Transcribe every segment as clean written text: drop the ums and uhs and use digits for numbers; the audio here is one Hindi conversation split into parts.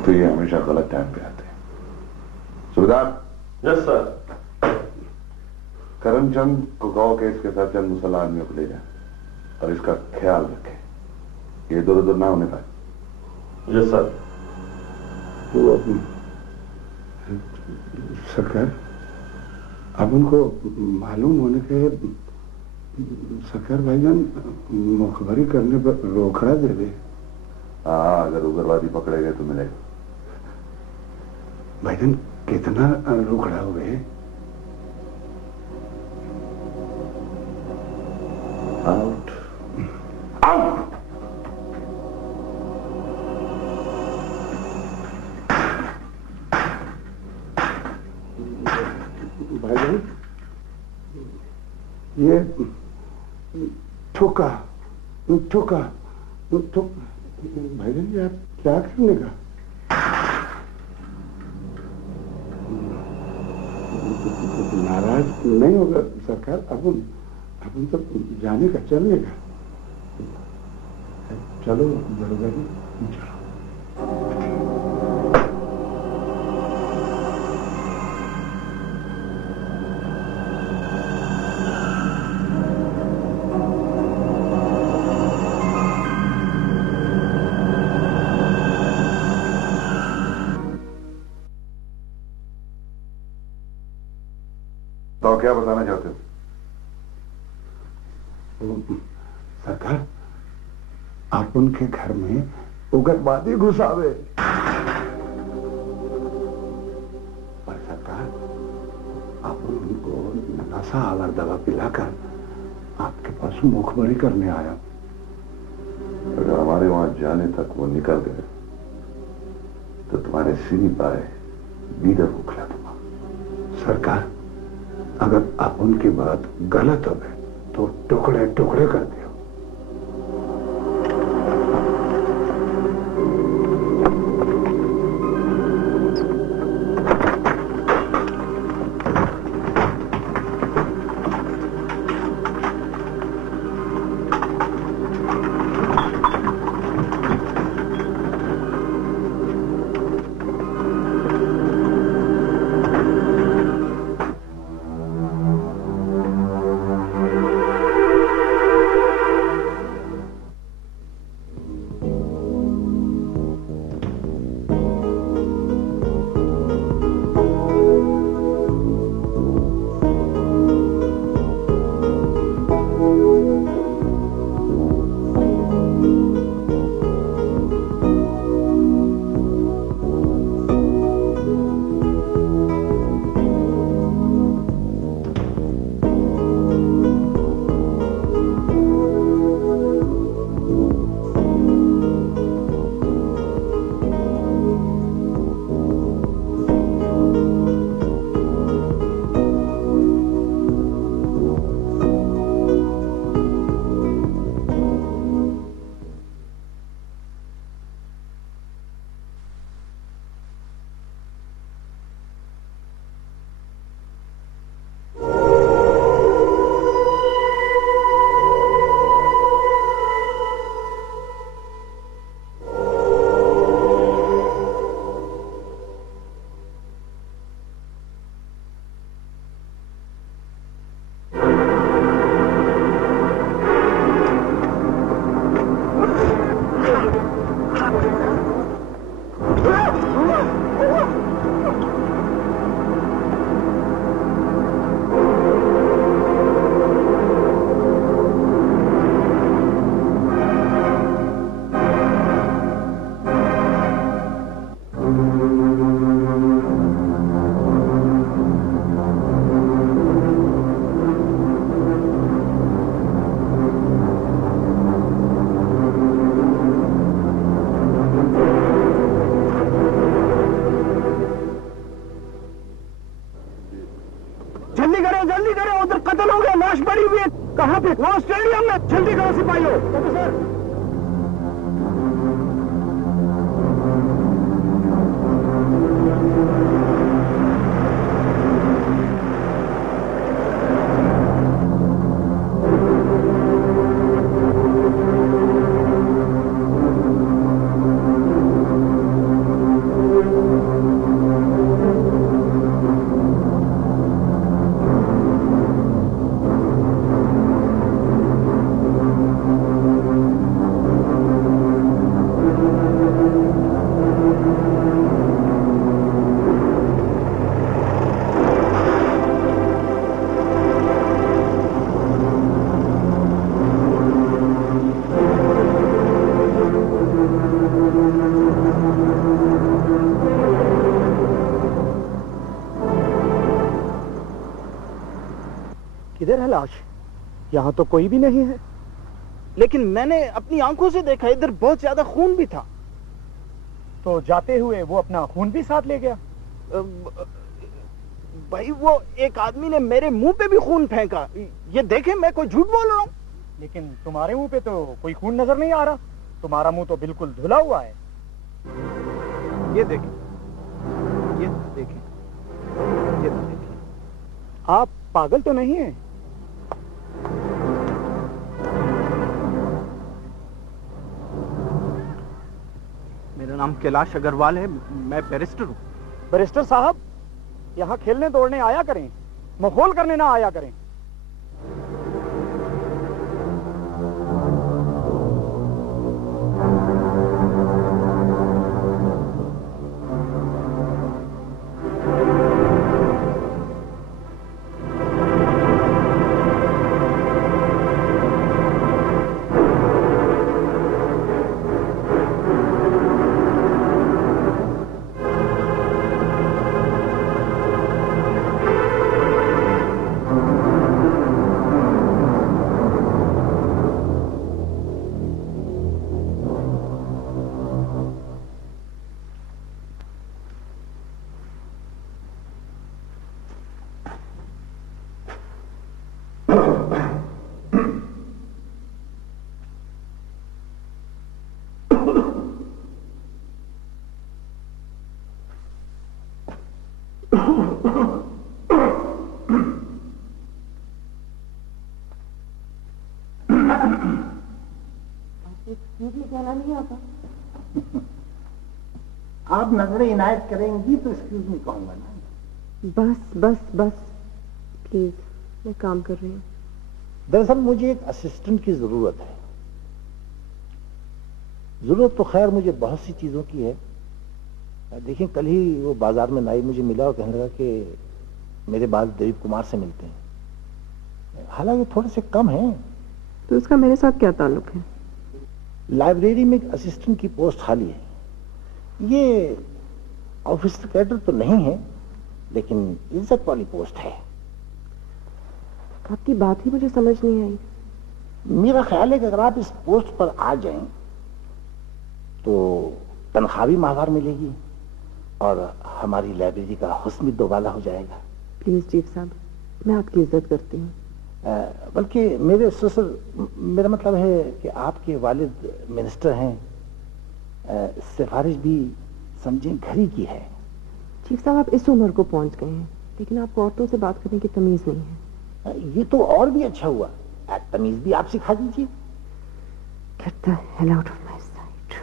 एक तो ये हमेशा गलत टाइम पे आते हैं। सुबेदार। Yes sir. करमचंद कुकाओ केस के साथ चंद मुसल्ला आदमियों को ले जाए और इसका ख्याल रखें, ये इधर उधर ना होने पाए। Yes sir. सरकार, अब उनको मालूम होने के सरकार भाईजान मुखबरी करने पर रोकड़ा दे दे। हाँ, अगर उग्रवादी पकड़े गए तो मिलेगा। भाईजान कितना रोकड़ा हुए? Out out. भाईजान ये ठोका ठोका भाईजान ये आप क्या करने का? नाराज नहीं होगा सरकार? अपन तो जाने का चलने का। चलो दरोगा जी, चलो। तो क्या बताना चाहते हो? सरकार, आप उनके घर में उग्रवादी घुसावे। पर सरकार, आप उनको नशा आवर दवा पिलाकर आपके पास मुखबरी करने आया। अगर हमारे वहां जाने तक वो निकल गए तो तुम्हारे सीनी पाए बीदर को खिला दूंगा। सरकार, अगर आप उनकी बात गलत हो गए तो टुकड़े टुकड़े कर दियो। जल्दी करें, उधर कत्ल हो गया, लाश पड़ी हुई है। कहाँ पे? वो स्टेडियम में। जल्दी करो सिपाहियों। सर है लाश? यहाँ तो कोई भी नहीं है। लेकिन मैंने अपनी आंखों से देखा, इधर बहुत ज्यादा खून भी था। तो जाते हुए वो अपना खून भी साथ ले गया? भाई वो एक आदमी ने मेरे मुंह पे भी खून फेंका। ये देखें, मैं कोई झूठ बोल रहा हूँ? लेकिन तुम्हारे मुंह पे तो कोई खून नजर नहीं आ रहा। तुम्हारा मुंह तो बिल्कुल धुला हुआ है। ये देखें, ये देखें, ये देखें। आप पागल तो नहीं हैं? मेरा नाम कैलाश अग्रवाल है, मैं बैरिस्टर हूँ। बैरिस्टर साहब, यहाँ खेलने दौड़ने आया करें, मखौल करने ना आया करें। कहना नहीं आता। आप नजरें इनायत करेंगी तो एक्सक्यूज मी कहूंगा ना। बस बस बस प्लीज, मैं काम कर रही हूँ। दरअसल मुझे एक असिस्टेंट की जरूरत है। जरूरत तो खैर मुझे बहुत सी चीजों की है। देखिए, कल ही वो बाजार में नाई मुझे मिला और कहने लगा कि मेरे बाल दिलीप कुमार से मिलते हैं। हालांकि थोड़े से कम हैं। तो उसका मेरे साथ क्या ताल्लुक है? लाइब्रेरी में एक असिस्टेंट की पोस्ट खाली है। ये ऑफिसर कैडर तो नहीं है, लेकिन इज्जत वाली पोस्ट है। आपकी बात ही मुझे समझ नहीं आई। मेरा ख्याल है कि अगर आप इस पोस्ट पर आ जाएं तो तनख्वाह भी माहवार मिलेगी और हमारी लाइब्रेरी का हुस्न भी दोबाला हो जाएगा। प्लीज चीफ साहब, मैं आपकी इज्जत करती हूँ। बल्कि मेरे ससुर, मेरा मतलब है कि आपके वालिद मिनिस्टर हैं। सिफारिश भी समझें घर ही की है। चीफ साहब, आप इस उम्र को पहुंच गए हैं, लेकिन आपको औरतों से बात करने की तमीज नहीं है। ये तो और भी अच्छा हुआ। तमीज भी आप सिखा दीजिए। Get the hell out of my sight।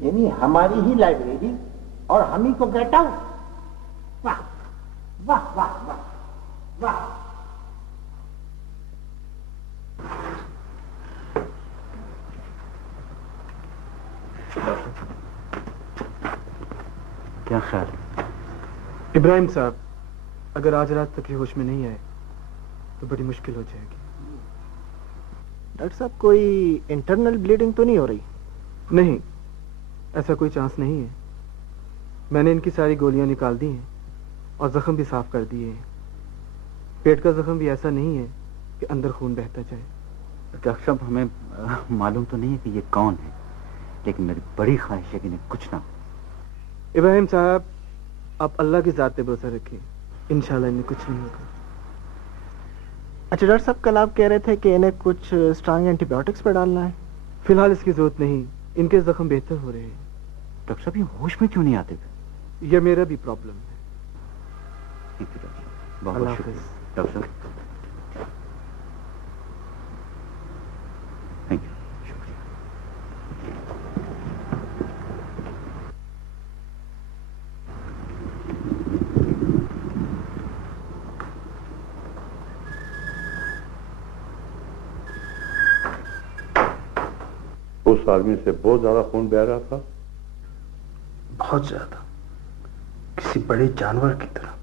यानी हमारी ही लाइब्रेरी और हम ही को गेट आउट। वाह वाह वाह वाह वाह। क्या ख्याल है? इब्राहिम साहब, अगर आज रात तक ये होश में नहीं आए तो बड़ी मुश्किल हो जाएगी। डॉक्टर साहब, कोई इंटरनल ब्लीडिंग तो नहीं हो रही? नहीं, ऐसा कोई चांस नहीं है। मैंने इनकी सारी गोलियां निकाल दी हैं और जख्म भी साफ कर दिए हैं। पेट का जख्म भी ऐसा नहीं है कि अंदर खून बहता जाए। डॉक्टर साहब, हमें मालूम तो नहीं है कि ये कौन है, लेकिन मेरी बड़ी ख्वाहिश है कि इन्हें कुछ ना हो। इब्राहिम साहब, आप अल्लाह की ज़ात पे भरोसा रखें, इंशाल्लाह इन्हें कुछ नहीं होगा। अच्छा डॉक्टर साहब, कल आप कह रहे थे कि इन्हें कुछ स्ट्रांग एंटीबायोटिक्स पर डालना है। फिलहाल इसकी जरूरत नहीं, इनके जख्म बेहतर हो रहे हैं। डॉक्टर साहब, ये होश में क्यों नहीं आते? यह मेरा भी प्रॉब्लम है। ठीक है डॉक्टर साहब, बहुत अल्लाह शुक्रिया। हाफ़िज़। डॉक्टर साहब, थैंक यू, शुक्रिया। उस आदमी से बहुत ज्यादा खून बह रहा था। बहुत ज्यादा, किसी बड़े जानवर की तरह।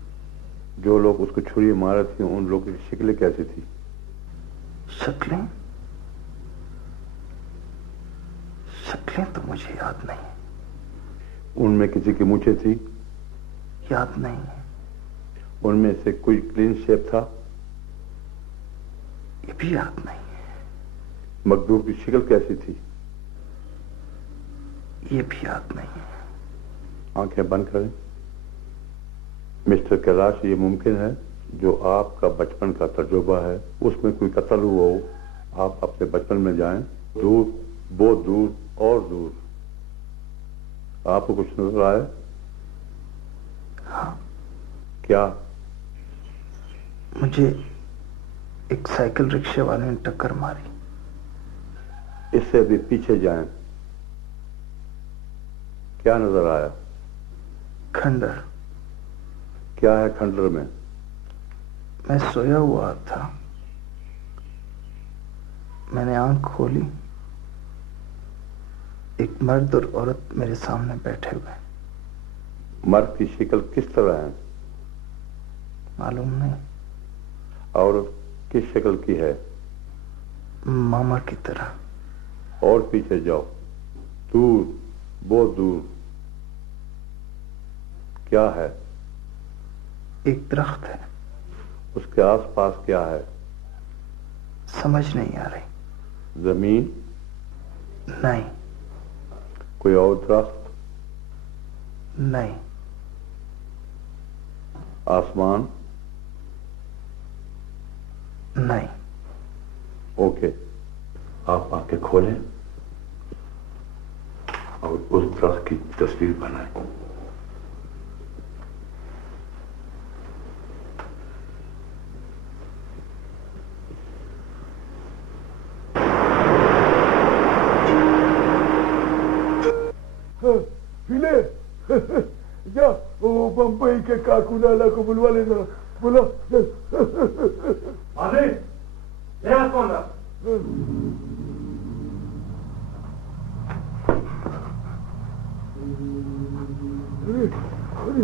जो लोग उसको छुरी मारे थे उन लोगों की शक्लें कैसी थी? शक्लें शक्लें तो मुझे याद नहीं। उनमें किसी की मूछें थी? याद नहीं है। उनमें से कोई क्लीन शेप था? ये भी याद नहीं। मकदूर की शक्ल कैसी थी? ये भी याद नहीं। आंखें बंद करें। मिस्टर कैलाश, ये मुमकिन है जो आपका बचपन का तजुर्बा है उसमें कोई कत्ल हुआ हो, आप अपने बचपन में जाएं, दूर, बहुत दूर और दूर। आपको कुछ नजर आया? हाँ। क्या? मुझे एक साइकिल रिक्शे वाले ने टक्कर मारी। इससे भी पीछे जाएं। क्या नजर आया? खंडर। क्या है खंडर में? मैं सोया हुआ था, मैंने आंख खोली, एक मर्द और औरत मेरे सामने बैठे हुए। मर्द की शक्ल किस तरह है? मालूम नहीं। औरत किस शक्ल की है? मामा की तरह। और पीछे जाओ, दूर, बहुत दूर। क्या है? एक दरख्त है। उसके आसपास क्या है? समझ नहीं आ रही। जमीन? नहीं। कोई और दरख्त? नहीं। आसमान? नहीं। ओके, आप आंखें खोलें और उस दरख्त की तस्वीर बनाएं। पीले जा वो बम्बई के काकूलाला को बुलवा ले जरा, बुला। अरे कौन रहा? अरे अरे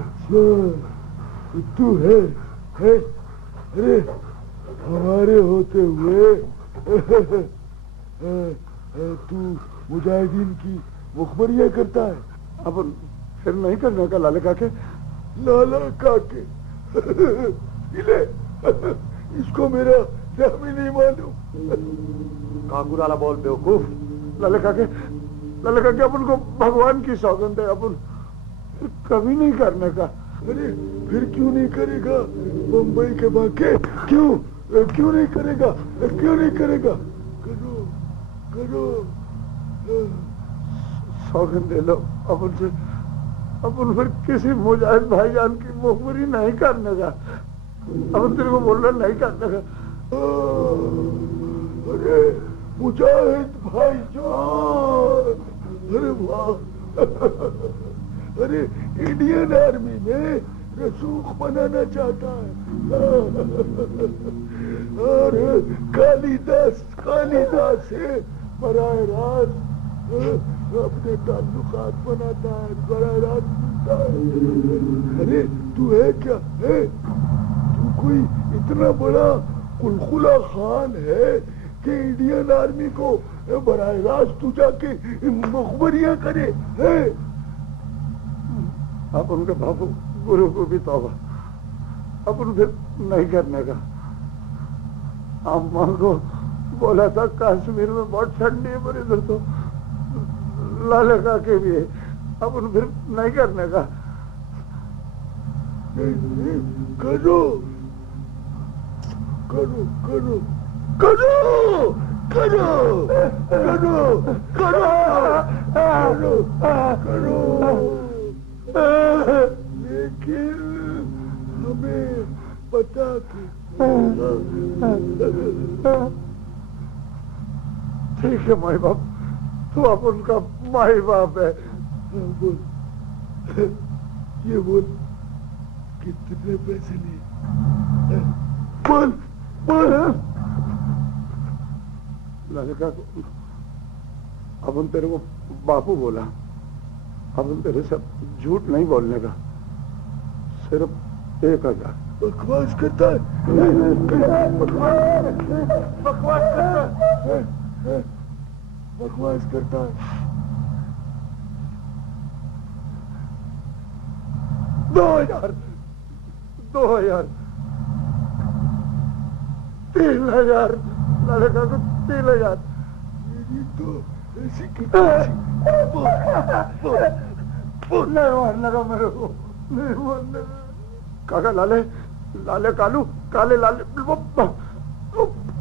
अच्छा तू है? अरे हमारे होते हुए तू मुजाहिदीन की मुखबरियां करता है? अब फिर नहीं करने का लाले काके? लाला काके ले इसको मेरा नाम ही नहीं मालूम। काकुराला बोल बेवकूफ। लाले काके अपन को भगवान की सौगंध है, अपन कभी नहीं करने का। अरे फिर क्यों नहीं करेगा? बम्बई के बाके क्यों नहीं करेगा? क्यों नहीं करेगा? करो करो। सौगंध ले लो अपन से, अपन फिर किसी मुजाहिद भाईजान की मुखबरी नहीं करने का। अपन तेरे को बोल रहा नहीं करने का। अरे मुजाहिद भाईजान, अरे वाह। अरे इंडियन आर्मी में रसूख बनाना चाहता है। और कालिदास से बराह रास्त अपने ताल्लुकात बनाता है, बराह रास्त मिलता है। अरे तू है क्या है? तू कोई इतना बड़ा कुलकुला खान है कि इंडियन आर्मी को बराह रास्त तू जाके मुखबरियां करे है? अब उनके बाबू गुरु को भी तौबा, अपन फिर नहीं करने का। अम्मा को बोला था कश्मीर में बहुत ठंडी है, पर इधर तो लाले काके भी है, अपन फिर नहीं करने का। करो करो करो करो करो करो करो करो। लेकिन हमें पता कि ठीक है माई बाप, तू अब उनका माई बाप है। बोल, ये बोल कितने पैसे लिए? बोल बोल। लड़का अपन तेरे को बापू बोला, अपन तेरे से झूठ नहीं बोलने का, सिर्फ 1000। बकवास करता है, बकवास करता है। 2000 3,000 लाले का को 3,000 तो ऐसी नहीं मारने का मेरे को, नहीं मारने का। काका लाले, लाले कालू, काले लाले,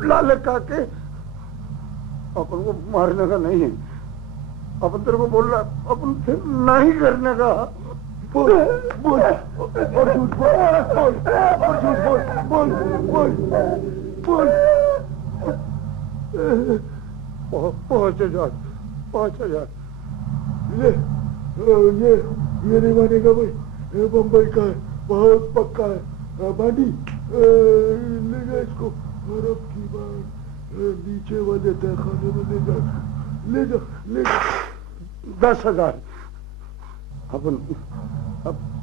लाले काके, अपन को मारने का नहीं है। अपन तेरे को बोल रहा, अपन से नहीं करने का। बोल बोल और झूठ बोल, बोल और झूठ बोल, बोल बोल बोल। $5,000 ये नहीं मानेगा भाई, ये बम्बई का है, बहुत पक्का है। बांडी ले जा इसको, और अब की बार नीचे वाले तहखाने में ले जा, ले जा, ले जा। 10,000। अपन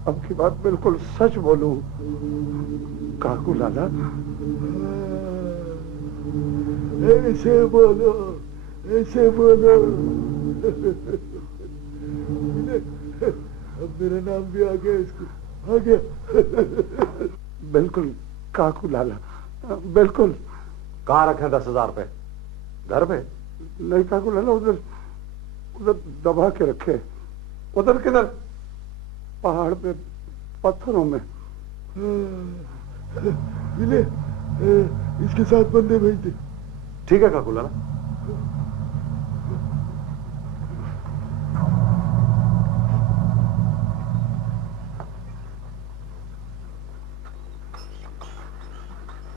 अब की बात बिल्कुल सच बोलूं काकू लाला, ऐसे बोलो, ऐसे बोलो। अब मेरा नाम भी आ गया, इसको आ गया। बिल्कुल काकू लाला, बिल्कुल। कहाँ रखे 10,000 रुपए? घर पे? नहीं काकू लाला, उधर उधर दबा के रखे। उधर किधर? पहाड़ पे पत्थरों में। मिले, इसके साथ बंदे भेज दे। ठीक है काकू लाला।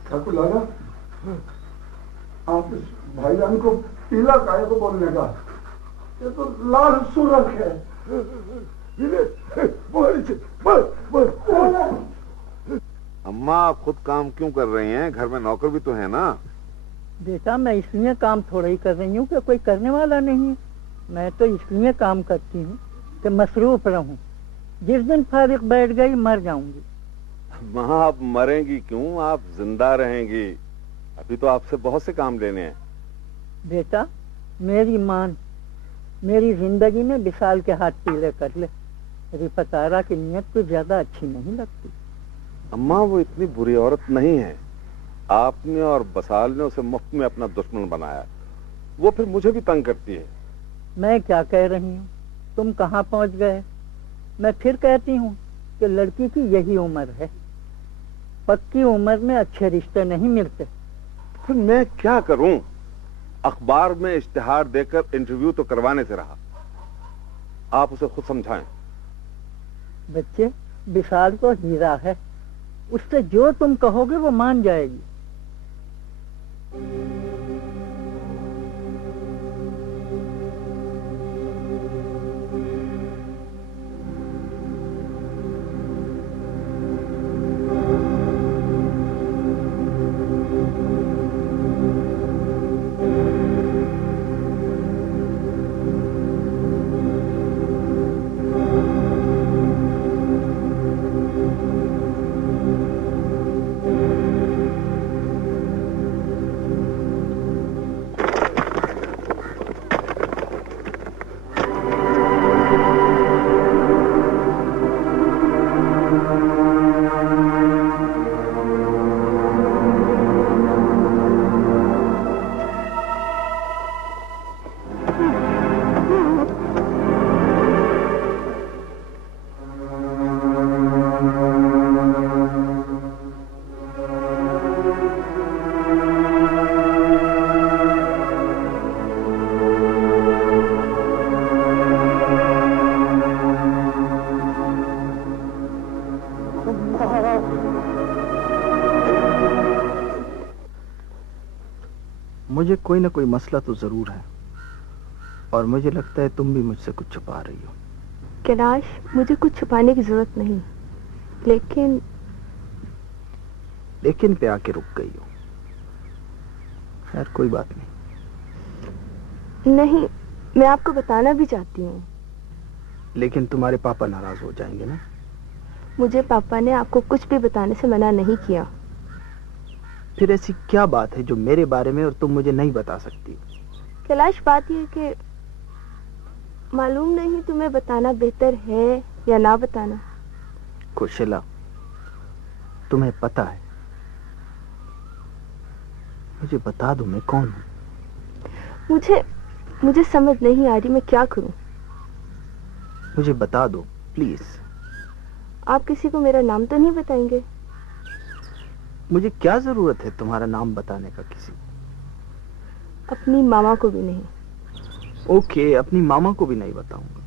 काकू लाला, आप इस भाईजान को पीला काय को बोलने का? ये तो लाल सूरज है। अम्मा आप खुद काम क्यों कर रही हैं? घर में नौकर भी तो है ना। बेटा मैं इसलिए काम थोड़ा ही कर रही हूँ कि कोई करने वाला नहीं है। मैं तो इसलिए काम करती हूँ कि मसरूफ रहूँ। जिस दिन फारिग बैठ गई मर जाऊंगी। माँ आप मरेंगी क्यों, आप जिंदा रहेंगी। अभी तो आपसे बहुत से काम लेने हैं। बेटा मेरी मान मेरी जिंदगी में विशाल के हाथ पीले कर ले। रिपतारा की नीयत तो ज्यादा अच्छी नहीं लगती। अम्मा वो इतनी बुरी औरत नहीं है। आपने और बसाल ने उसे मुफ्त में अपना दुश्मन बनाया, वो फिर मुझे भी तंग करती है। मैं क्या कह रही हूँ, तुम कहाँ पहुँच गए। मैं फिर कहती हूँ कि लड़की की यही उम्र है। पक्की उम्र में अच्छे रिश्ते नहीं मिलते। फिर मैं क्या करूं? अखबार में इश्तिहार देकर इंटरव्यू तो करवाने से रहा। आप उसे खुद समझाएं। बच्चे विशाल तो हीरा है, उससे जो तुम कहोगे वो मान जाएगी। मुझे कोई ना कोई मसला तो जरूर है, और मुझे लगता है तुम भी मुझसे कुछ छुपा रही हो। कैलाश, मुझे कुछ छुपाने की जरूरत नहीं, लेकिन पे आके रुक गई हो। खैर कोई बात नहीं, मैं आपको बताना भी चाहती हूँ। लेकिन तुम्हारे पापा नाराज हो जाएंगे ना। मुझे पापा ने आपको कुछ भी बताने से मना नहीं किया। फिर ऐसी क्या बात है जो मेरे बारे में और तुम मुझे नहीं बता सकती? कैलाश, बात यह कि मालूम नहीं तुम्हें बताना बेहतर है या ना बताना। खुशला, तुम्हें पता है मुझे बता दो मैं कौन हूँ। मुझे समझ नहीं आ रही मैं क्या करूं। मुझे बता दो प्लीज। आप किसी को मेरा नाम तो नहीं बताएंगे? मुझे क्या जरूरत है तुम्हारा नाम बताने का किसी को? अपनी मामा को भी नहीं। ओके, अपनी मामा को भी नहीं बताऊंगा।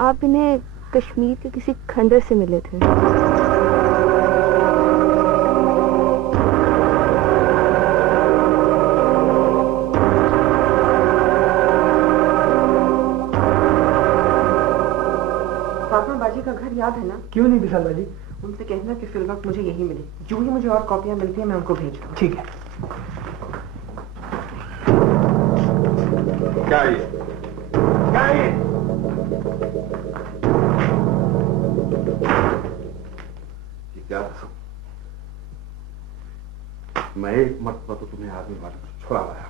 आप इन्हें कश्मीर के किसी खंडर से मिले थे। फातिमा बाजी का घर याद है ना? क्यों नहीं विशाल बाजी? उनसे कहना कि फिल वक्त मुझे यही मिले। जो ही मुझे और कॉपियां मिलती हैं मैं उनको भेज दूँ। ठीक है। क्या ये क्या रसम? मैं एक मरतबा तो तुम्हें आदमी वाले को छुड़ा लाया।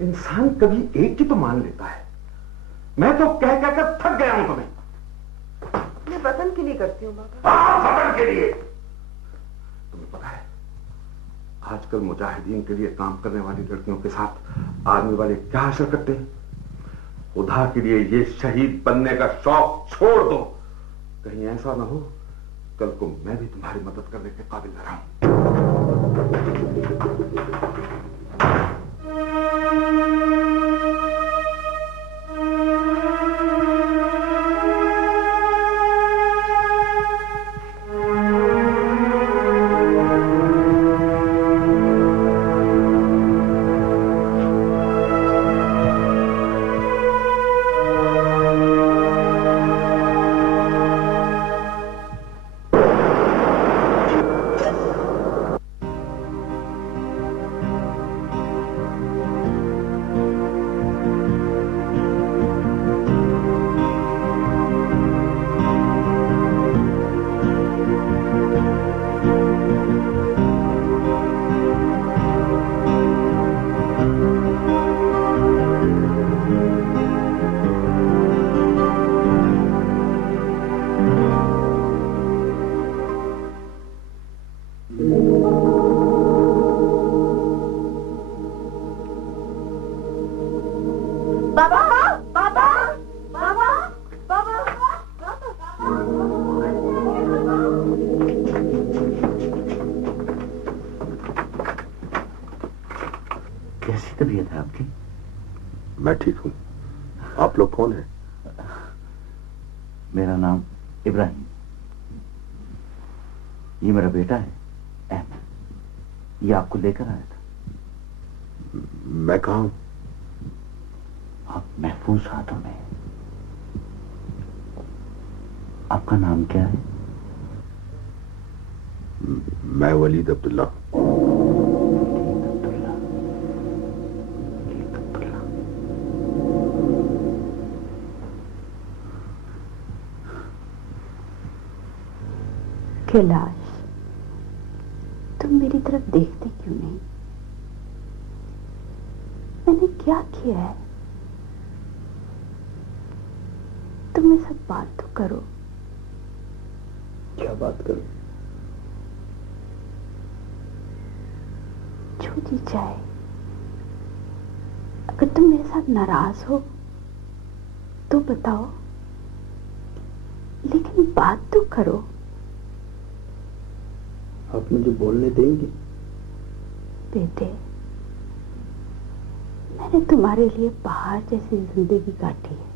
इंसान कभी एक की तो मान लेता है। मैं तो कह कर थक गया हूं तुम्हें। मैं वतन के लिए करती हूँ बाबा। वतन के लिए। तुम्हें पता है आजकल मुजाहिदीन के लिए काम करने वाली लड़कियों के साथ आर्मी वाले क्या हासिल करते हैं? खुदा के लिए ये शहीद बनने का शौक छोड़ दो। कहीं ऐसा ना हो कल को मैं भी तुम्हारी मदद करने के काबिल न रहूं। कैसी तबीयत है आपकी? मैं ठीक हूं। आप लोग कौन हैं? मेरा नाम इब्राहिम। ये मेरा बेटा है अहमद। ये आपको लेकर आया था। मैं कहाँ हूं? आप महफूज हाथों में। आपका नाम क्या है? मैं वलीद अब्दुल्ला। कैलाश, तुम मेरी तरफ देखते क्यों नहीं? मैंने क्या किया है? तुम मेरे साथ बात तो करो। क्या बात करूं? जो जी चाहे। अगर तुम मेरे साथ नाराज हो तो बताओ, लेकिन बात तो करो। आप मुझे बोलने देंगे? बेटे, मैंने तुम्हारे लिए पहाड़ जैसी जिंदगी काटी है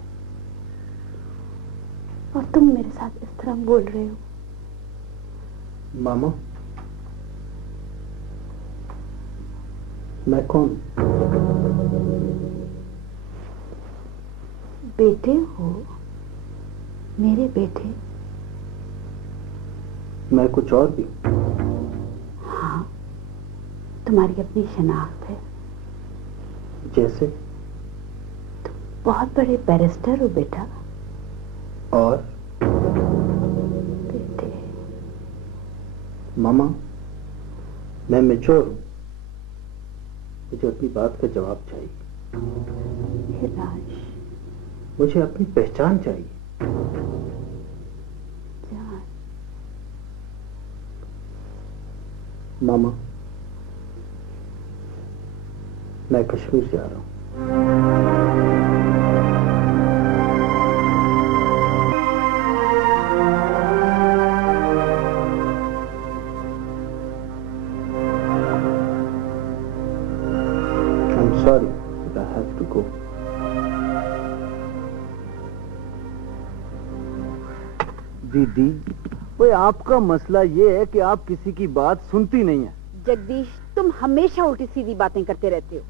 और तुम मेरे साथ इस तरह बोल रहे हो। मामा, मैं कौन? बेटे हो मेरे बेटे। मैं कुछ और भी? हाँ, तुम्हारी अपनी शनाख्त है। जैसे? तुम बहुत बड़े बैरिस्टर हो बेटा। और? बेटे। मामा, मैं मैच्योर हूं। मुझे अपनी बात का जवाब चाहिए। कैलाश, मुझे अपनी पहचान चाहिए। मामा, मैं कश्मीर जा रहा हूं। I'm sorry, but I have to go. दीदी, वो आपका मसला ये है कि आप किसी की बात सुनती नहीं है। जगदीश, तुम हमेशा उल्टी सीधी बातें करते रहते हो।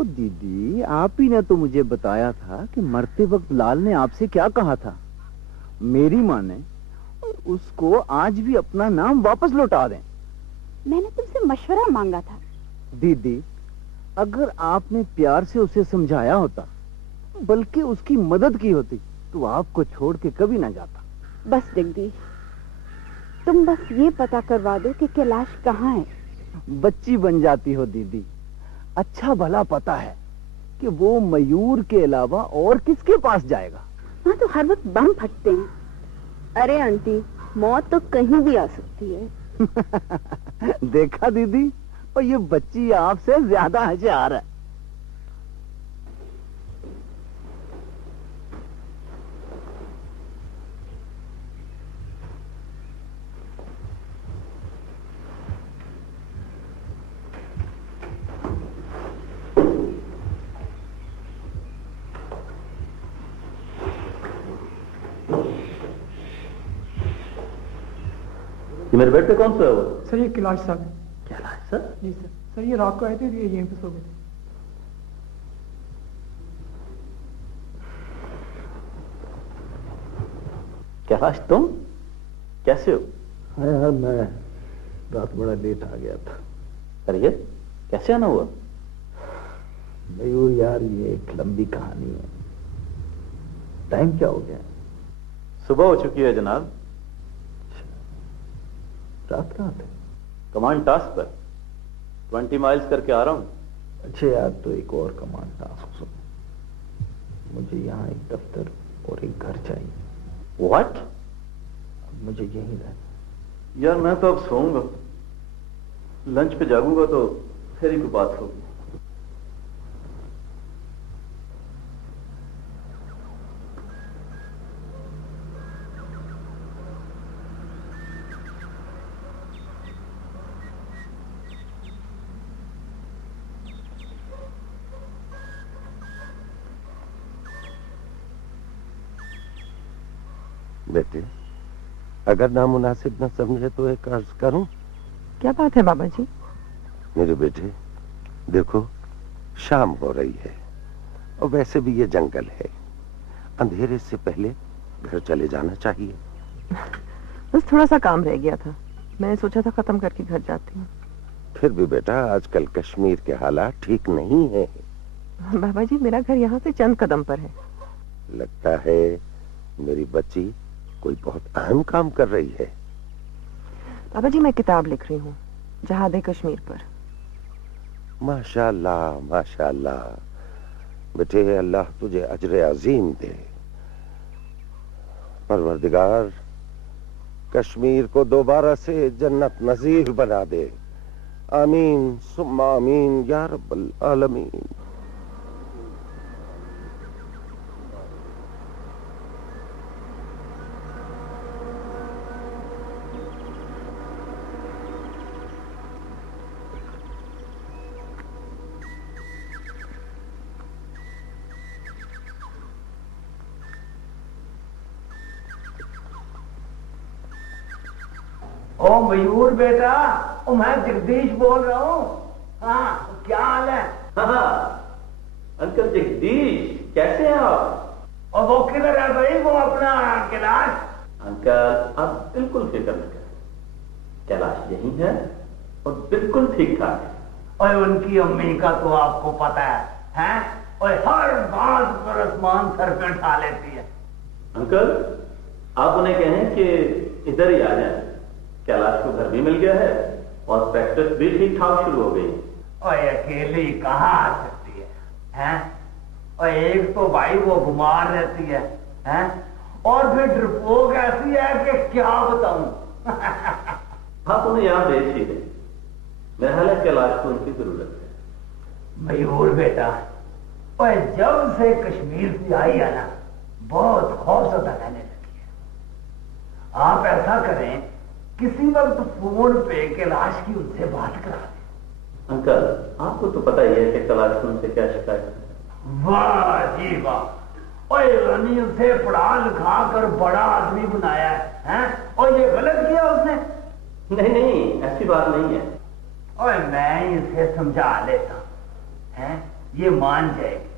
ओ दीदी, आप ही ने तो मुझे बताया था कि मरते वक्त लाल ने आपसे क्या कहा था। मेरी माँ ने उसको आज भी अपना नाम वापस लौटा दें। मैंने तुमसे मशवरा मांगा था। दीदी, अगर आपने प्यार से उसे समझाया होता, बल्कि उसकी मदद की होती, तो आपको छोड़ के कभी ना जाता। बस जगदीश, तुम बस ये पता करवा दो कि कैलाश कहाँ है। बच्ची बन जाती हो दीदी। अच्छा भला पता है कि वो मयूर के अलावा और किसके पास जाएगा। वहाँ तो हर वक्त बम फटते हैं। अरे आंटी, मौत तो कहीं भी आ सकती है। देखा दीदी, और ये बच्ची आपसे ज्यादा होशियार है। ये मेरे बेड पे कौन सा है वो? सर ये कैलाश साहब है। कैलाश सर? जी सर। सर ये रात को आए थे, ये यहीं पे सो गए थे। कैलाश, तुम कैसे हो? हाँ यार, मैं रात बड़ा लेट आ गया था। अरे कैसे आना हुआ? मयूर यार, ये एक लंबी कहानी है। टाइम क्या हो गया? सुबह हो चुकी है जनाब। रात कहाँ थे? कमांड टास्क पर 20 माइल्स करके आ रहा हूँ। अच्छा यार, तो एक और कमांड टास्क सुनो। मुझे यहाँ एक दफ्तर और एक घर चाहिए। व्हाट? मुझे यहीं रहना। यार मैं तो अब सोऊंगा, लंच पे जागूंगा तो फिर ही कोई बात होगी। बेटे, अगर नामुनासिब न समझे तो एक अर्ज करूं? क्या बात है बाबा जी? मेरे बेटे, देखो शाम हो रही है और वैसे भी ये जंगल है। अंधेरे से पहले घर चले जाना चाहिए। बस थोड़ा सा काम रह गया था, मैंने सोचा था खत्म करके घर जाती हूँ। फिर भी बेटा, आजकल कश्मीर के हालात ठीक नहीं है। बाबा जी, मेरा घर यहाँ से चंद कदम पर है। लगता है मेरी बच्ची कोई बहुत अहम काम कर रही है। बाबा जी, मैं किताब लिख रही हूँ जहाद कश्मीर पर। माशाअल्लाह माशाअल्लाह। बेटे, अल्लाह तुझे अजर अजीम दे। परवरदिगार कश्मीर को दोबारा से जन्नत नजीर बना दे। आमीन सुम्मा आमीन या रब्बल आलमीन। ओ मयूर बेटा, ओ मैं जगदीश बोल रहा हूँ। हाँ, क्या हाल है? हाँ, अंकल जगदीश, कैसे हैं आप? और वो किधर है भाई, वो अपना कैलाश? अंकल, आप बिल्कुल फिक्र न करें, कैलाश यही है और बिल्कुल ठीक ठाक है। और उनकी अम्मी का तो आपको पता है? और हर बात पर आसमान सर पे उठा लेती है। अंकल, आप उन्हें कहें कि इधर ही आ जाए। कैलाश को घर भी मिल गया है और प्रैक्टिस भी ठीक ठाक शुरू हो गई। और अकेली कहाँ आ सकती है? और एक तो भाई वो बीमार रहती है, और फिर डरपोक ऐसी है कि क्या बताऊं। आप उन्हें यहाँ भेज ही दें, मेरा ख्याल है कैलाश को उनकी जरूरत है। मयूर बेटा, और जब से कश्मीर से आई है ना, बहुत खौफजदा रहने लगी है। आप ऐसा करें, किसी वक्त फोन पे कैलाश की उनसे बात करा दें। अंकल, आपको तो पता ही है कि कैलाश को उनसे क्या शिकायत है। वाह जी वाह, और रानी उसे पढ़ा लिखा कर बड़ा आदमी बनाया है, और ये गलत किया उसने? नहीं नहीं, ऐसी बात नहीं है। और मैं इसे समझा लेता है, ये मान जाएगी।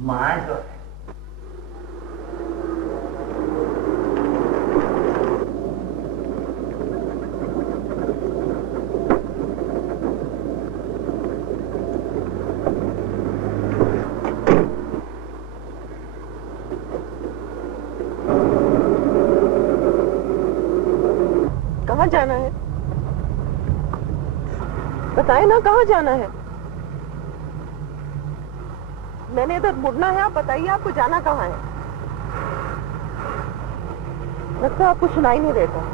मां जो है कहाँ जाना है? बताए ना, कहाँ जाना है? मैंने इधर मुड़ना है, आप बताइए आपको जाना कहाँ है? लगता है आपको सुनाई नहीं देता।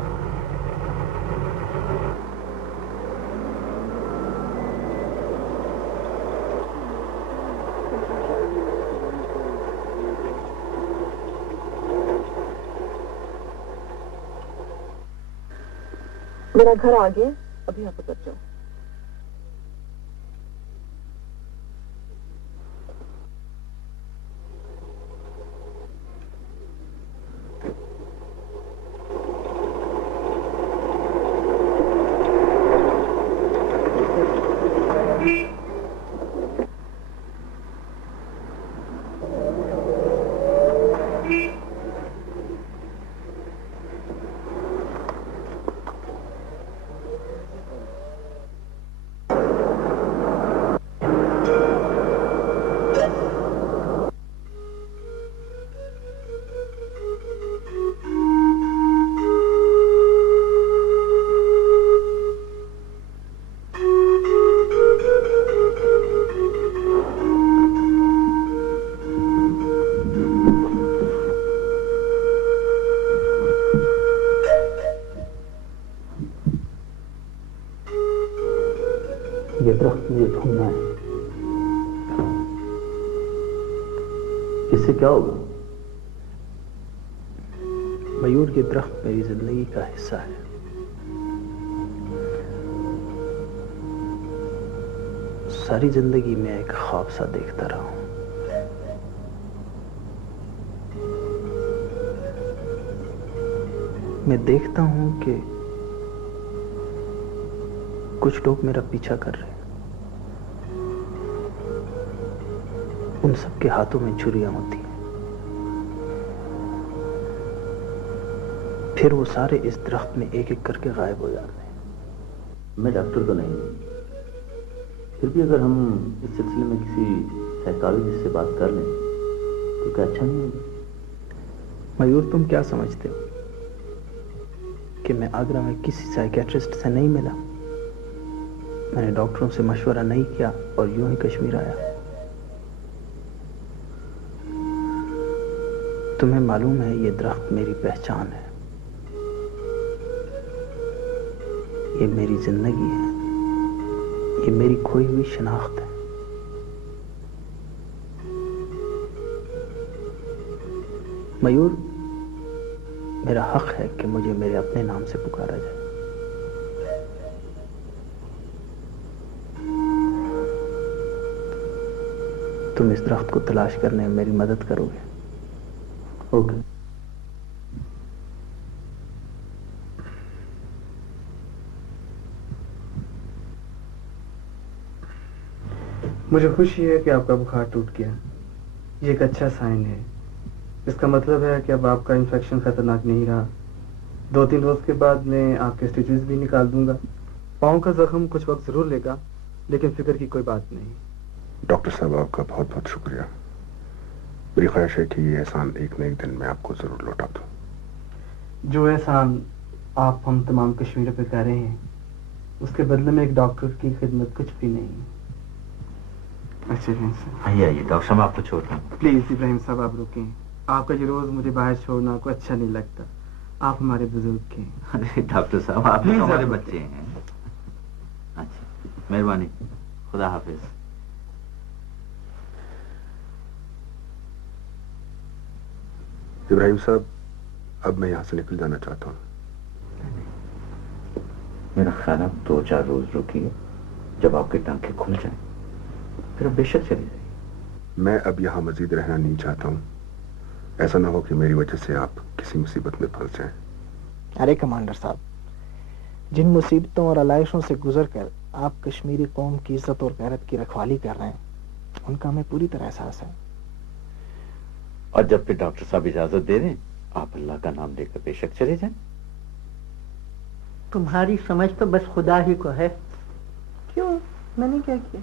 मेरा घर आ गया, अभी आप उतर जाओ। ये दरख्त मुझे ढूंढना है। इससे क्या होगा? मयूर, ये दरख्त मेरी जिंदगी का हिस्सा है। सारी जिंदगी में एक ख्वाब सा देखता रहा हूं। मैं देखता हूं कि कुछ लोग मेरा पीछा कर रहे हैं। उन सबके हाथों में छुरियां होती हैं। फिर वो सारे इस दरख्त में एक एक करके गायब हो जाते हैं। मैं डॉक्टर तो नहीं, फिर भी अगर हम इस सिलसिले में किसी साइकोलॉजिस्ट से बात कर लें तो क्या अच्छा नहीं होगा? मयूर, तुम क्या समझते हो कि मैं आगरा में किसी साइकियाट्रिस्ट से नहीं मिला? मैंने डॉक्टरों से मशवरा नहीं किया और यूं ही कश्मीर आया। तुम्हें मालूम है, ये दरख्त मेरी पहचान है, ये मेरी जिंदगी है, ये मेरी खोई हुई शनाख्त है। मयूर, मेरा हक है कि मुझे मेरे अपने नाम से पुकारा जाए। तुम इस दरख्त को तलाश करने में मेरी मदद करोगे? ओके। मुझे खुशी है कि आपका बुखार टूट गया। ये एक अच्छा साइन है। इसका मतलब है कि अब आपका इन्फेक्शन खतरनाक नहीं रहा। 2-3 रोज के बाद मैं आपके स्टिचेस भी निकाल दूंगा। पाँव का जख्म कुछ वक्त जरूर लेगा, लेकिन फिक्र की कोई बात नहीं। डॉक्टर साहब, आपका बहुत बहुत शुक्रिया। मेरी ख्वाहिश है कि ये एहसान एक न एक दिन मैं आपको जरूर लौटा दूं। जो एहसान आप हम तमाम कश्मीरियों पे कर रहे हैं, उसके बदले में एक डॉक्टर की खिदमत कुछ भी नहीं। अच्छा आइए आइए डॉक्टर साहब, आपको छोड़ता हूँ। प्लीज इब्राहिम साहब, आप रुकें। आपका ये रोज मुझे बाहर छोड़ना को अच्छा नहीं लगता। आप हमारे बुजुर्ग के। अरे डॉक्टर साहब, आप भी हमारे बच्चे हैं। मेहरबानी, खुदा हाफिज। इब्राहिम साहब, अब मैं यहाँ से निकल जाना चाहता हूँ। मेरा ख्याल आप 2-4 रोज रुकिए, जब आपके टांके खुल जाएं, फिर आप बेशक चले जाइए। मैं अब यहाँ मजीद रहना नहीं चाहता हूँ। ऐसा ना हो कि मेरी वजह से आप किसी मुसीबत में फंस जाएं। अरे कमांडर साहब, जिन मुसीबतों और आलाइशों से गुजर कर आप कश्मीरी कौम की इज्जत और गैरत की रखवाली कर रहे हैं, उनका हमें पूरी तरह एहसास है। और जब फिर डॉक्टर साहब इजाजत दे दें, आप अल्लाह का नाम लेकर बेशक चले जाएं। तुम्हारी समझ तो बस खुदा ही को है। क्यों? मैंने क्या किया?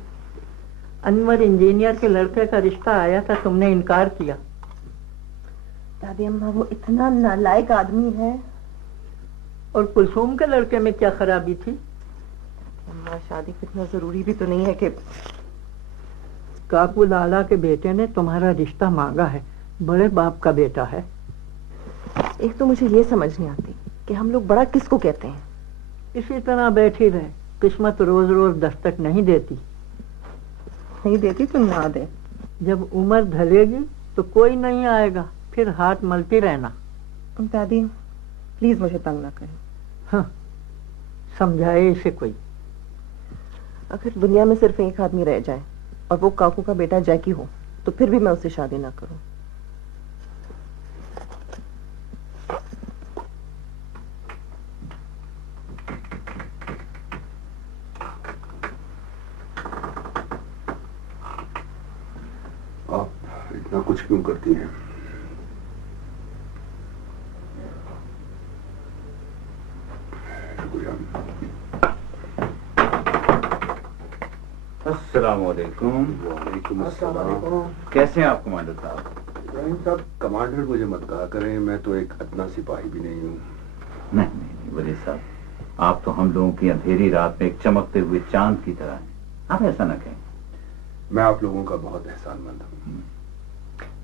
अनवर इंजीनियर के लड़के का रिश्ता आया था, तुमने इनकार किया। दादी अम्मा, वो इतना नालायक आदमी है। और कुलसूम के लड़के में क्या खराबी थी? अम्मा, शादी कितना जरूरी भी तो नहीं है कि काकू लाला के बेटे ने तुम्हारा रिश्ता मांगा है, बड़े बाप का बेटा है। एक तो मुझे ये समझ नहीं आती कि हम लोग बड़ा किसको कहते हैं। इसी तरह बैठी रहे, किस्मत रोज रोज दस्तक नहीं देती। नहीं देती तो ना दे। जब उम्र ढलेगी तो कोई नहीं आएगा, फिर हाथ मलती रहना। दादी प्लीज मुझे तंग ना करें। हाँ, समझाए इसे कोई। अगर दुनिया में सिर्फ एक आदमी रह जाए और वो काकू का बेटा जैकी हो, तो फिर भी मैं उससे शादी ना करूं। आप इतना कुछ क्यों करती हैं? अस्सलामुअलैकुम। वालेकुम अस्सलाम। कैसे हैं आप कमांडर साहब? इब्राहिम साहब, कमांडर मुझे मत कहा करें, मैं तो एक अदना सिपाही भी नहीं हूँ। नहीं वली साहब, आप तो हम लोगों की अंधेरी रात में एक चमकते हुए चांद की तरह हैं। आप ऐसा न कहें। मैं आप लोगों का बहुत एहसानमंद हूँ।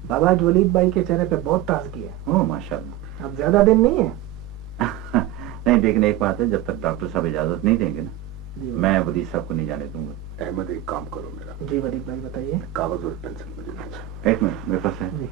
बाबा, आज वलीद भाई के चेहरे पे बहुत ताजगी है। ओह माशाल्लाह। अब ज्यादा दिन नहीं है। नहीं, लेकिन एक बात है, जब तक डॉक्टर साहब इजाजत नहीं देंगे ना, मैं वलीद साहब को नहीं जाने दूंगा। अहमद, एक काम करो मेरा। जी वलीद भाई, बताइए। कागज और पेंसिल मुझे दो। एक मिनट, मेरे पास है। जी।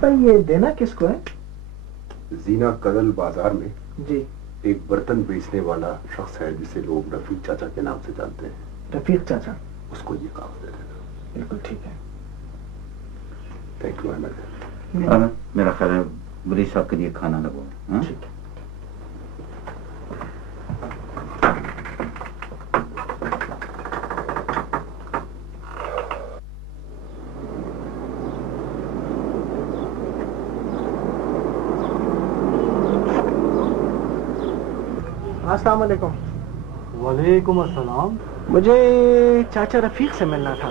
भाई, ये देना किसको है? जीना कदल बाजार में जी एक बर्तन बेचने वाला शख्स है जिसे लोग रफीक चाचा के नाम से जानते हैं। रफीक चाचा? उसको ये कागज दे देना। बिल्कुल ठीक है। Thank you Ahmad. मेरा ख्याल है वली साहब के लिए खाना लगो। ठीक है। अस्सलाम वालेकुम। वालेकुम अस्सलाम। मुझे चाचा रफीक से मिलना था।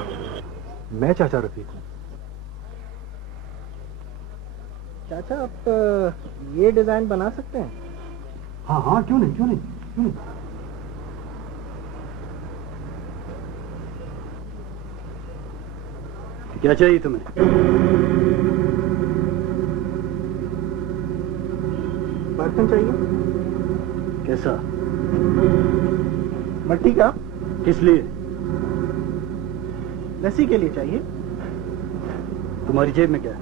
मैं चाचा रफीक हूँ। चाचा, आप ये डिजाइन बना सकते हैं? हाँ हाँ, क्यों नहीं क्यों नहीं क्यों नहीं। क्या चाहिए तुम्हें? बर्तन चाहिए। कैसा? मट्टी का। किस लिए? लस्सी के लिए चाहिए। तुम्हारी जेब में क्या है?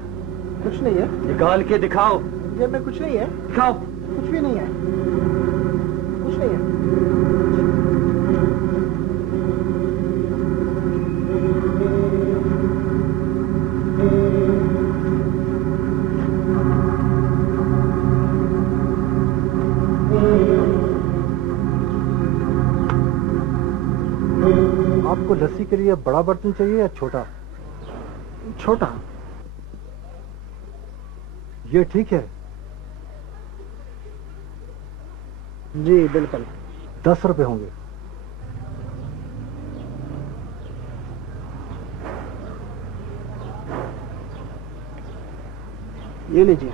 कुछ नहीं है। निकाल के दिखाओ। जेब में कुछ नहीं है। दिखाओ। कुछ भी नहीं है। कुछ नहीं है। आपको लस्सी के लिए बड़ा बर्तन चाहिए या छोटा? छोटा। ये ठीक है? जी बिल्कुल। 10 रुपए होंगे। ये लीजिए।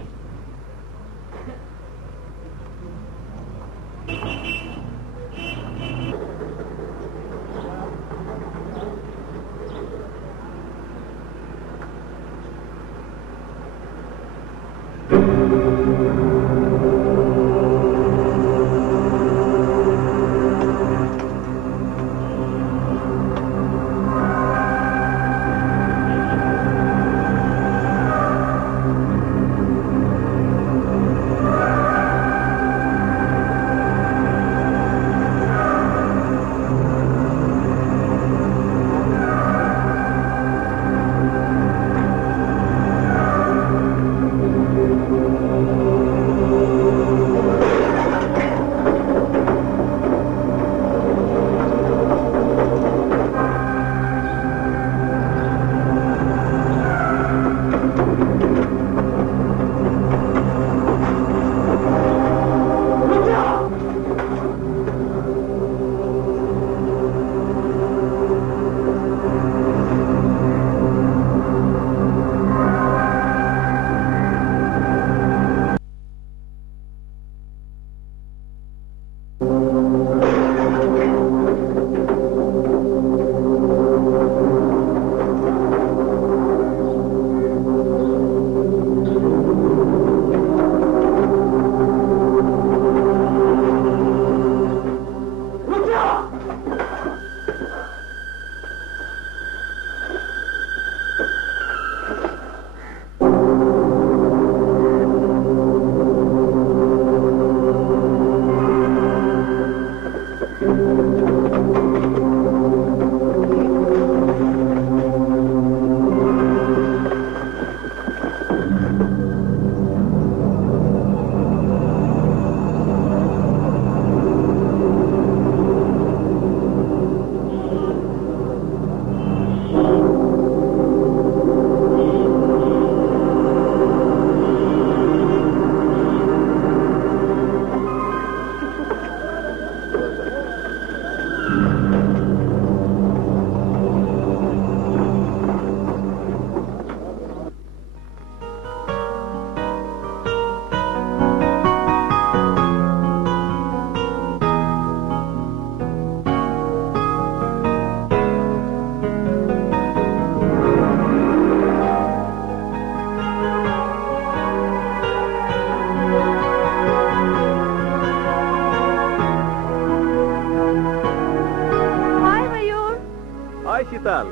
शीतल,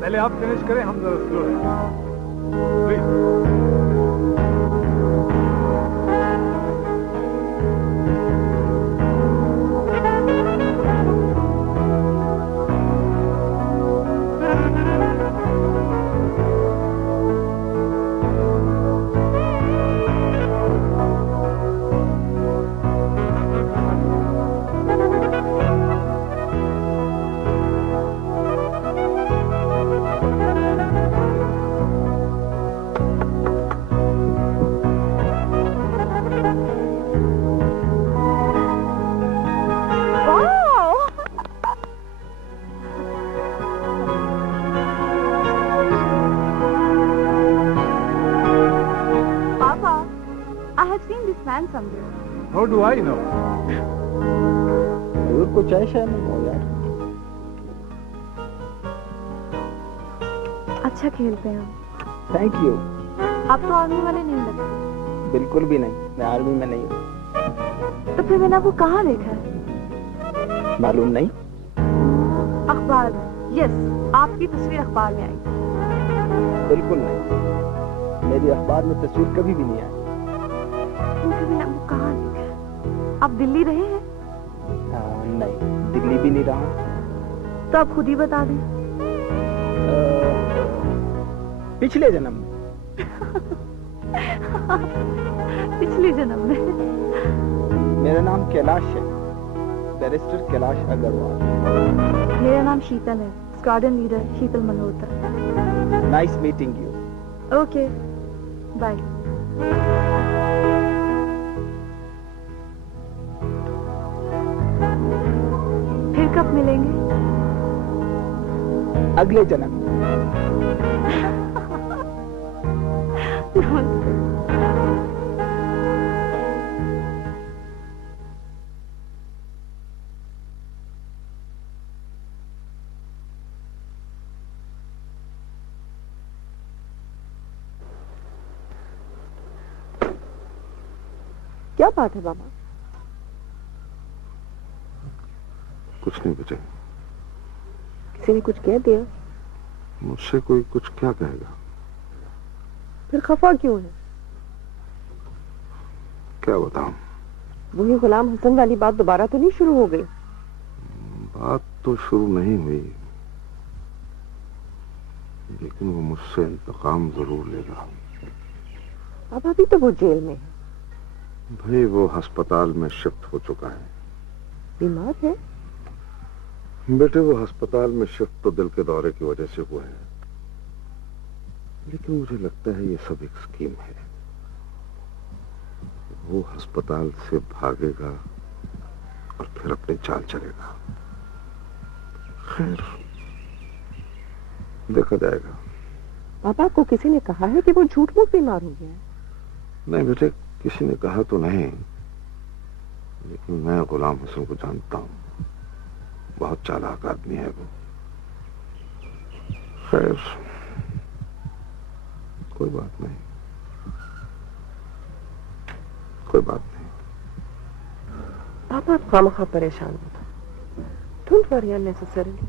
पहले आप फिनिश करें, हम जरा स्लो हैं। Please. How do I know? कुछ ऐसा नहीं यार। अच्छा खेलते हैं। Thank you. आप तो आर्मी वाले नहीं लगते। बिल्कुल भी नहीं, मैं आर्मी में नहीं हूँ। तो फिर मैंने आपको कहाँ देखा है? मालूम नहीं। अखबार में। यस, आपकी तस्वीर अखबार में आई। बिल्कुल नहीं, मेरी अखबार में तस्वीर कभी भी नहीं आई। मैंने आपको कहाँ देखा है? आप दिल्ली रहे हैं? नहीं, दिल्ली भी नहीं रहा। तो आप खुद ही बता दें। पिछले जन्म में। पिछले जन्म में। मेरा नाम कैलाश है, बैरिस्टर कैलाश अग्रवाल। मेरा नाम शीतल है, squadron leader Sheetal Malhotra. Nice meeting you. Okay, bye. फिर कब मिलेंगे? अगले जन्म। नमस्ते। क्या बात है बाबा? कुछ नहीं बेटे। किसी ने कुछ कह दिया? मुझसे कोई कुछ क्या कहेगा? फिर खफा क्यों है? क्या बताऊं? वही गुलाम हसन वाली बात दोबारा तो नहीं शुरू हो गई? बात तो शुरू नहीं हुई, लेकिन वो मुझसे इंतकाम जरूर लेगा। अब अभी तो वो जेल में है। भाई वो अस्पताल में शिफ्ट हो चुका है। बीमार है? बेटे वो अस्पताल में शिफ्ट तो दिल के दौरे की वजह से हुआ है, लेकिन मुझे लगता है ये सब एक स्कीम है। वो अस्पताल से भागेगा और फिर अपनी चाल चलेगा। खैर देखा जाएगा। पापा को किसी ने कहा है कि वो झूठ मूठ बीमार हो गया है? नहीं बेटे, किसी ने कहा तो नहीं, लेकिन मैं गुलाम हसन को जानता हूं। बहुत चालाक आदमी है वो। खैर कोई बात नहीं, कोई बात नहीं। पापा आप खामखा परेशान हो। Don't worry unnecessarily.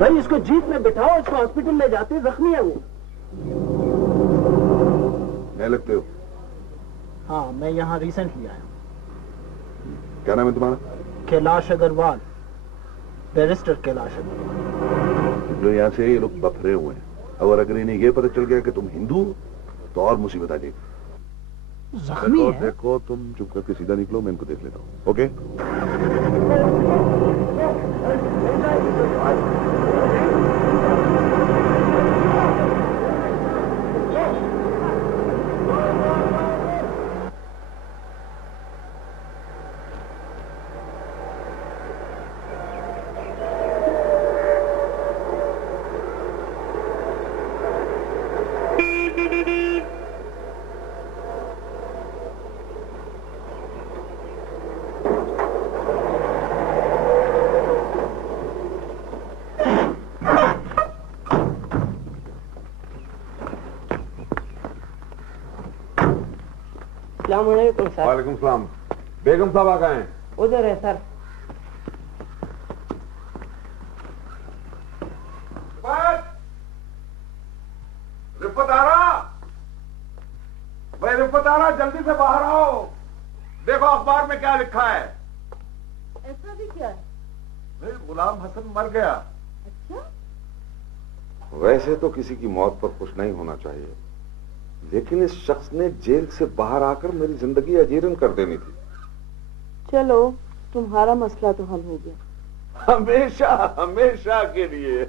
भाई इसको जीप में बिठाओ, इसको हॉस्पिटल ले जाते, जख्मी है वो। मैं लगते हो? हाँ, मैं यहाँ रिसेंटली आया हूँ। क्या नाम है तुम्हारा? कैलाश अग्रवाल, बैरिस्टर कैलाश अग्रवाल। जो यहाँ से ये लोग बफरे हुए हैं, अगर इन्हें ये पता चल गया कि तुम हिंदू हो तो और मुसीबत आ जाएगी। जख्मी है? देखो तुम चुप करके सीधा निकलो, मैं इनको देख लेता हूँ। ओके? वालेकुम सलाम। बेगम साहब आ गए हैं? उधर है सर। रिफत आ रहा? भाई रिफत आ रहा, जल्दी से बाहर आओ। देखो अखबार में क्या लिखा है। ऐसा भी क्या है? भाई गुलाम हसन मर गया। अच्छा? वैसे तो किसी की मौत पर खुश नहीं होना चाहिए, लेकिन इस शख्स ने जेल से बाहर आकर मेरी जिंदगी अजीरन कर देनी थी। चलो तुम्हारा मसला तो हल हो गया। हमेशा हमेशा के लिए।